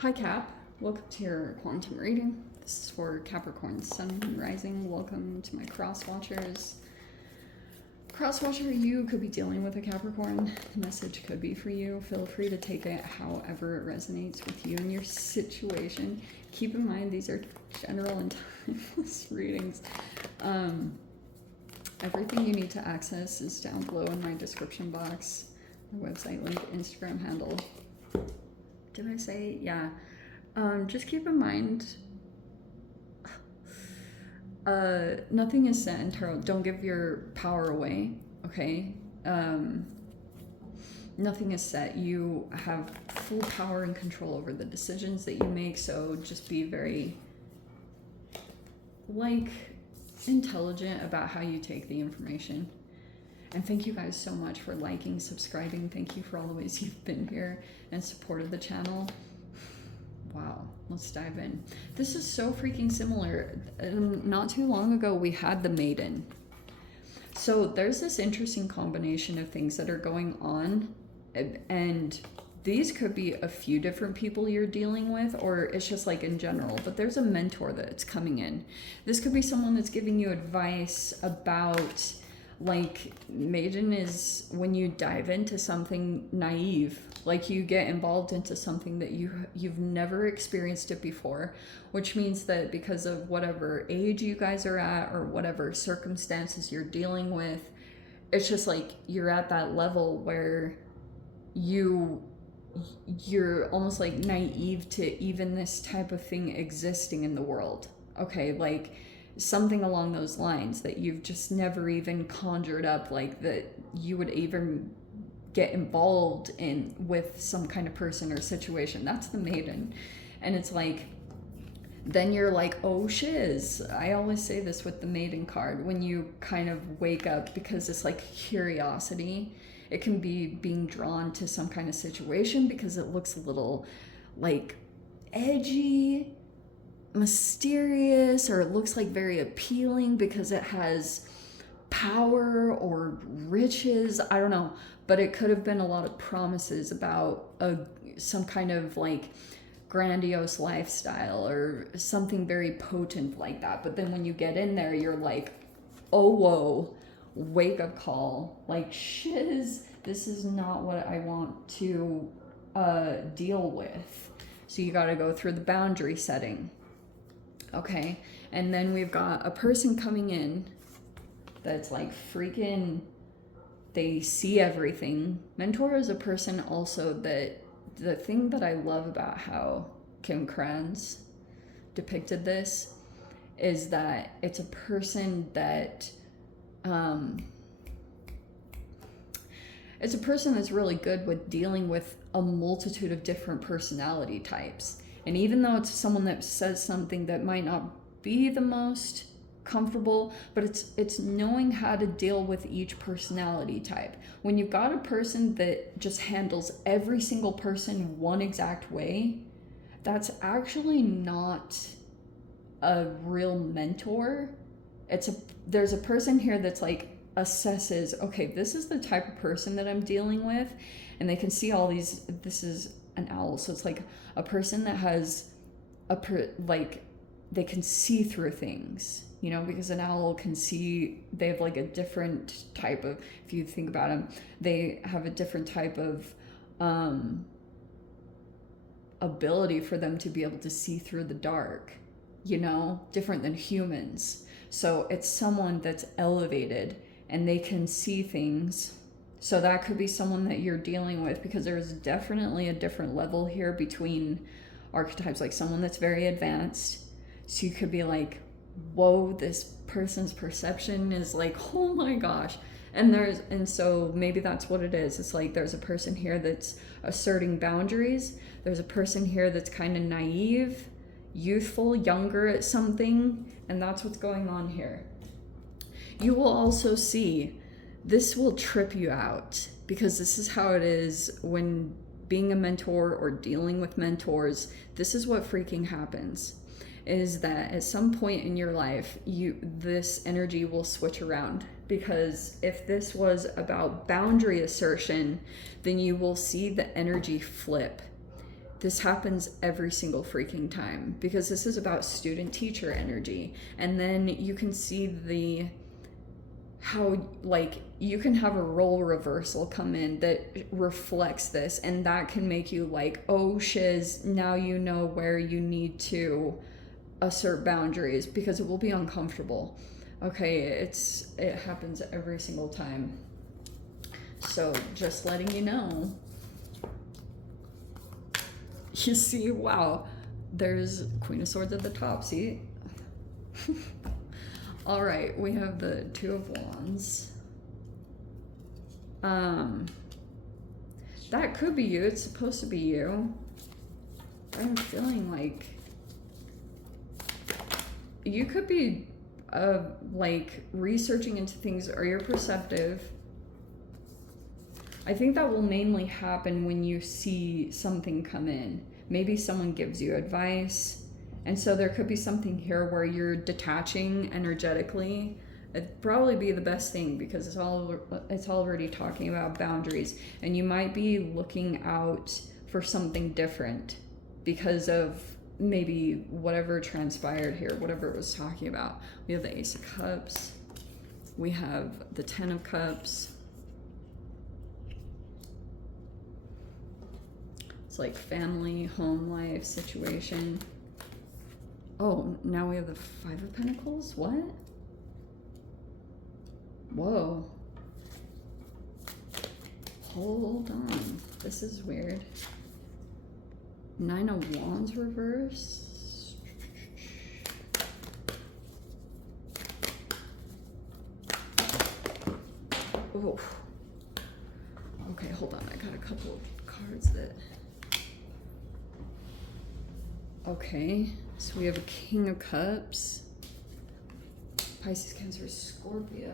Hi Cap, welcome to your quantum reading. This is for Capricorn Sun and Rising. Welcome to my cross watchers. Cross watcher, you could be dealing with a Capricorn. The message could be for you. Feel free to take it however it resonates with you and your situation. Keep in mind these are general and timeless readings. Everything you need to access is down below in my description box. My website link, Instagram handle. Did I say? Yeah. Just keep in mind, nothing is set in tarot. Don't give your power away, okay? Nothing is set. You have full power and control over the decisions that you make, so just be very, intelligent about how you take the information. And thank you guys so much for liking, subscribing. Thank you for all the ways you've been here and supported the channel. Wow, let's dive in. This is so freaking similar. Not too long ago, we had the Maiden. So there's this interesting combination of things that are going on. And these could be a few different people you're dealing with, or it's just like in general. But there's a mentor that's coming in. This could be someone that's giving you advice about... Like, Maiden is when you dive into something naive, like you get involved into something that you've never experienced it before, which means that because of whatever age you guys are at or whatever circumstances you're dealing with, it's just like you're at that level where you're almost like naive to even this type of thing existing in the world. Okay, like something along those lines that you've just never even conjured up, like that you would even get involved in with some kind of person or situation. That's the Maiden. And it's like, then you're like, oh shiz. I always say this with the Maiden card, when you kind of wake up, because it's like curiosity. It can be being drawn to some kind of situation because it looks a little like edgy, mysterious, or it looks like very appealing because it has power or riches. I don't know, but it could have been a lot of promises about some kind of like grandiose lifestyle or something very potent like that. But then when you get in there, you're like, oh whoa, wake up call, like shiz, this is not what I want to deal with. So you got to go through the boundary setting. Okay, and then we've got a person coming in that's like freaking, they see everything. Mentor is a person also that, the thing that I love about how Kim Kranz depicted this is that it's a person that, it's a person that's really good with dealing with a multitude of different personality types. And even though it's someone that says something that might not be the most comfortable, but it's knowing how to deal with each personality type. When you've got a person that just handles every single person one exact way, that's actually not a real mentor. There's a person here that's like assesses, okay, this is the type of person that I'm dealing with, and they can see all these. This is an owl, so it's like a person that has they can see through things, you know, because an owl can see, they have like a different type of, if you think about them, they have a different type of ability for them to be able to see through the dark, you know, different than humans. So it's someone that's elevated and they can see things. So that could be someone that you're dealing with, because there's definitely a different level here between archetypes, like someone that's very advanced. So you could be like, whoa, this person's perception is like, oh my gosh. And so maybe that's what it is. It's like there's a person here that's asserting boundaries. There's a person here that's kind of naive, youthful, younger at something. And that's what's going on here. You will also see, this will trip you out, because this is how it is when being a mentor or dealing with mentors. This is what freaking happens, is that at some point in your life, this energy will switch around. Because if this was about boundary assertion, then you will see the energy flip. this happens every single freaking time, because this is about student teacher energy. And then you can see how like you can have a role reversal come in that reflects this, and that can make you like, oh shiz, now you know where you need to assert boundaries, because it will be uncomfortable. Okay, it happens every single time. So just letting you know. You see, wow, there's Queen of Swords at the top, see? All right, we have the Two of Wands. That could be you. It's supposed to be you. I'm feeling like you could be like researching into things, or you're perceptive. I think that will mainly happen when you see something come in. Maybe someone gives you advice. And so there could be something here where you're detaching energetically. It'd probably be the best thing, because it's already talking about boundaries. And you might be looking out for something different because of maybe whatever transpired here, whatever it was talking about. We have the Ace of Cups. We have the Ten of Cups. It's like family, home life situation. Oh, now we have the Five of Pentacles? What? Whoa. Hold on. This is weird. Nine of Wands reverse. Oh. Okay, hold on. I got a couple of cards that... Okay, so we have a King of Cups. Pisces, Cancer, Scorpio.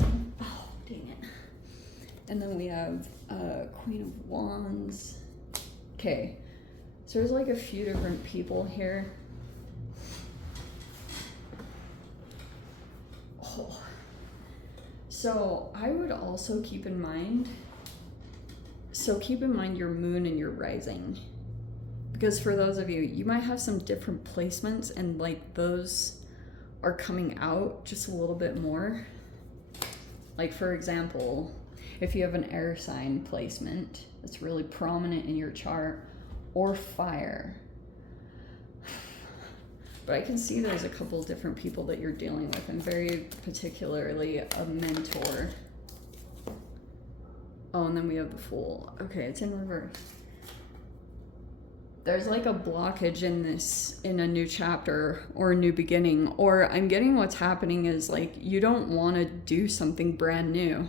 Oh, dang it. And then we have Queen of Wands. Okay, so there's like a few different people here. Oh. So I would also keep in mind your moon and your rising. Because for those of you, you might have some different placements, and like those are coming out just a little bit more. Like for example, if you have an air sign placement that's really prominent in your chart, or fire. But I can see there's a couple of different people that you're dealing with, and very particularly a mentor. Oh, and then we have the Fool. Okay, it's in reverse. There's like a blockage in a new chapter or a new beginning, or I'm getting what's happening is like you don't want to do something brand new,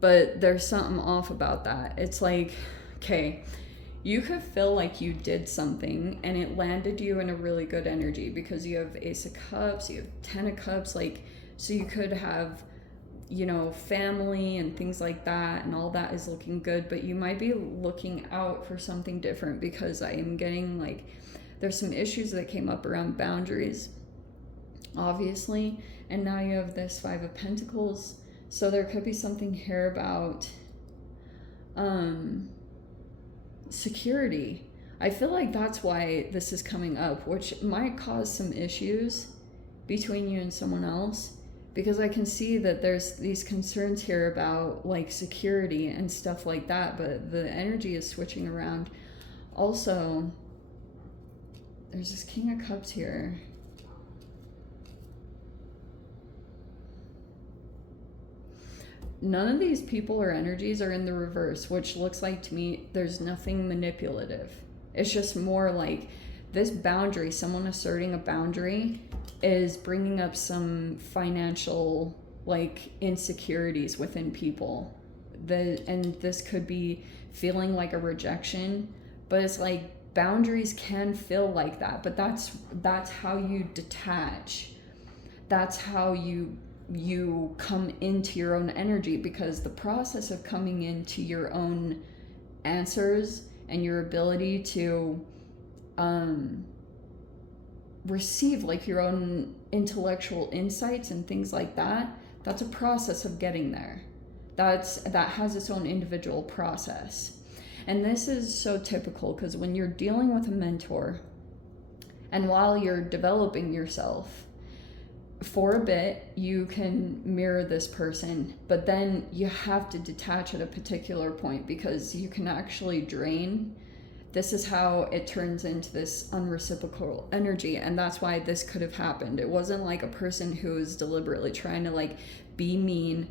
but there's something off about that. It's like, okay, you could feel like you did something and it landed you in a really good energy, because you have Ace of Cups, you have Ten of Cups, like, so you could have, you know, family and things like that, and all that is looking good, but you might be looking out for something different, because I am getting like there's some issues that came up around boundaries, obviously, and now you have this Five of Pentacles, so there could be something here about security. I feel like that's why this is coming up, which might cause some issues between you and someone else, because I can see that there's these concerns here about like security and stuff like that, but the energy is switching around. Also, there's this King of Cups here. None of these people or energies are in the reverse, which looks like to me there's nothing manipulative. It's just more like this boundary, someone asserting a boundary, is bringing up some financial like insecurities within people. And this could be feeling like a rejection, but it's like boundaries can feel like that, but that's how you detach. That's how you come into your own energy, because the process of coming into your own answers and your ability to receive like your own intellectual insights and things like that, that's a process of getting there. That has its own individual process. And this is so typical because when you're dealing with a mentor and while you're developing yourself, for a bit, you can mirror this person, but then you have to detach at a particular point because you can actually drain. This is how it turns into this unreciprocal energy, and that's why this could have happened. It wasn't like a person who was deliberately trying to like be mean.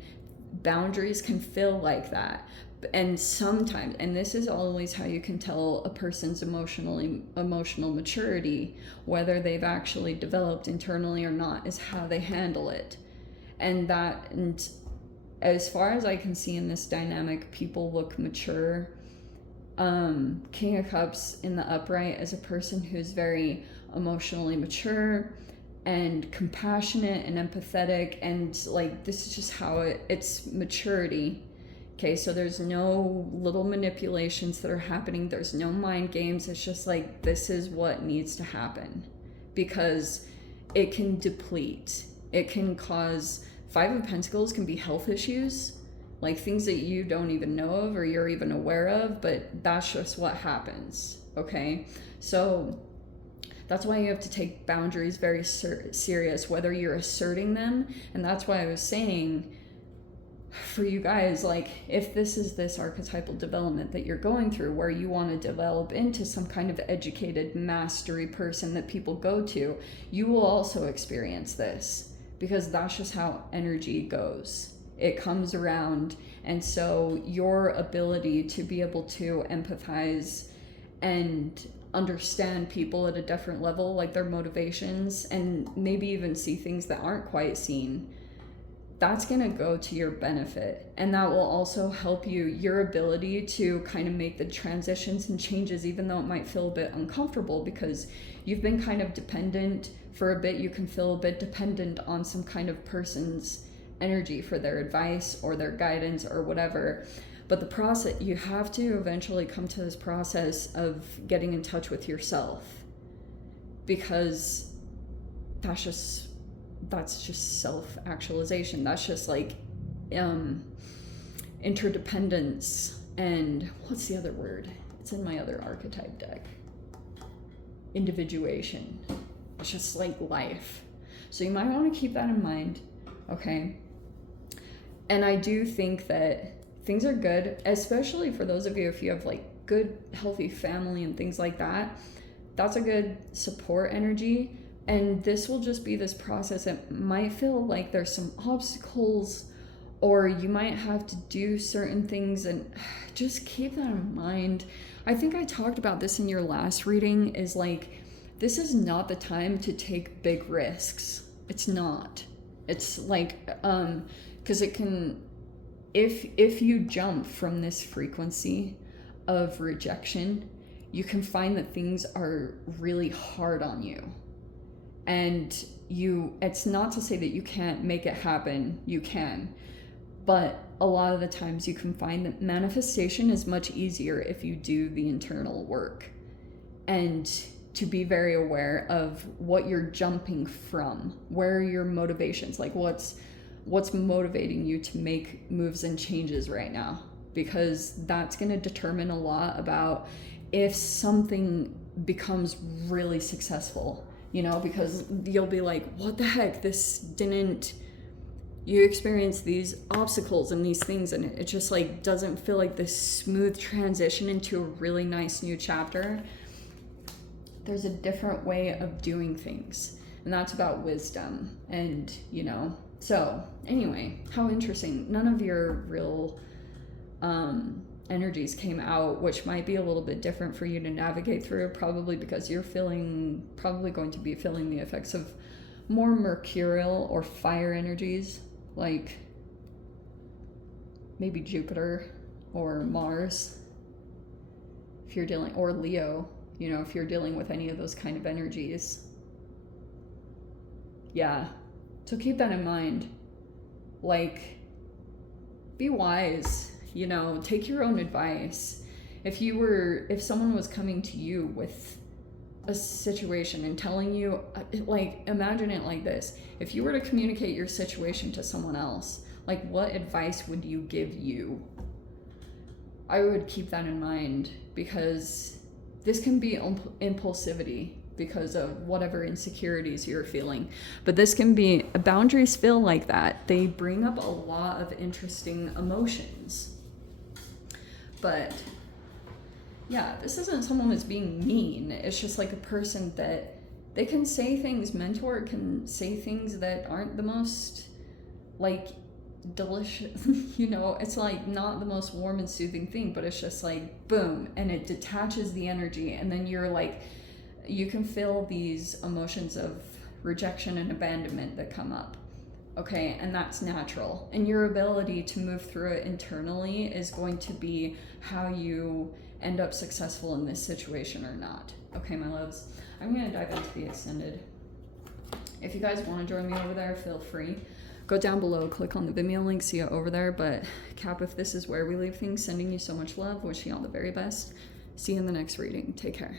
Boundaries can feel like that. And sometimes, and this is always how you can tell a person's emotional maturity, whether they've actually developed internally or not, is how they handle it. And as far as I can see in this dynamic, people look mature. King of Cups in the upright is a person who's very emotionally mature and compassionate and empathetic, and like this is just how it's maturity. Okay, so there's no little manipulations that are happening. There's no mind games. It's just like, this is what needs to happen, because it can deplete. It can cause, Five of Pentacles can be health issues, like things that you don't even know of or you're even aware of, but that's just what happens, okay? So that's why you have to take boundaries very serious, whether you're asserting them. And that's why I was saying, for you guys, like if this is this archetypal development that you're going through where you want to develop into some kind of educated mastery person that people go to, you will also experience this, because that's just how energy goes. It comes around. And so your ability to be able to empathize and understand people at a different level, like their motivations, and maybe even see things that aren't quite seen, that's going to go to your benefit. And that will also help you, your ability to kind of make the transitions and changes, even though it might feel a bit uncomfortable because you've been kind of dependent for a bit. You can feel a bit dependent on some kind of person's energy for their advice or their guidance or whatever. But the process, you have to eventually come to this process of getting in touch with yourself, because that's just self-actualization. That's just like interdependence. And what's the other word? It's in my other archetype deck. Individuation. It's just like life. So you might want to keep that in mind, okay? And I do think that things are good, especially for those of you, if you have like good, healthy family and things like that. That's a good support energy. And this will just be this process. It might feel like there's some obstacles, or you might have to do certain things, and just keep that in mind. I think I talked about this in your last reading, is like, this is not the time to take big risks. It's not. It's like, because it can, if you jump from this frequency of rejection, you can find that things are really hard on you. And it's not to say that you can't make it happen, you can, but a lot of the times you can find that manifestation is much easier if you do the internal work, and to be very aware of what you're jumping from, where are your motivations, like what's motivating you to make moves and changes right now, because that's going to determine a lot about if something becomes really successful. You know, because you'll be like, what the heck, you experience these obstacles and these things, and it just like doesn't feel like this smooth transition into a really nice new chapter. There's a different way of doing things, and that's about wisdom. And, you know, so anyway, how interesting. None of your real energies came out, which might be a little bit different for you to navigate through, probably because you're probably going to be feeling the effects of more mercurial or fire energies, like maybe Jupiter or Mars, if you're dealing, or Leo, you know, if you're dealing with any of those kind of energies. Yeah, so keep that in mind. Like, be wise. You know, take your own advice. If someone was coming to you with a situation and telling you, like, imagine it like this. If you were to communicate your situation to someone else, like, what advice would you give you? I would keep that in mind, because this can be impulsivity because of whatever insecurities you're feeling. But this can be, boundaries feel like that. They bring up a lot of interesting emotions. But yeah, this isn't someone that's being mean. It's just like a person that they can say things, mentor can say things that aren't the most like delicious, you know, it's like not the most warm and soothing thing, but it's just like boom, and it detaches the energy, and then you're like, you can feel these emotions of rejection and abandonment that come up. Okay, and that's natural, and your ability to move through it internally is going to be how you end up successful in this situation or not. Okay, my loves, I'm going to dive into the extended. If you guys want to join me over there, feel free. Go down below, click on the Vimeo link, see it over there. But Cap, if this is where we leave things, sending you so much love, wishing you all the very best. See you in the next reading. Take care.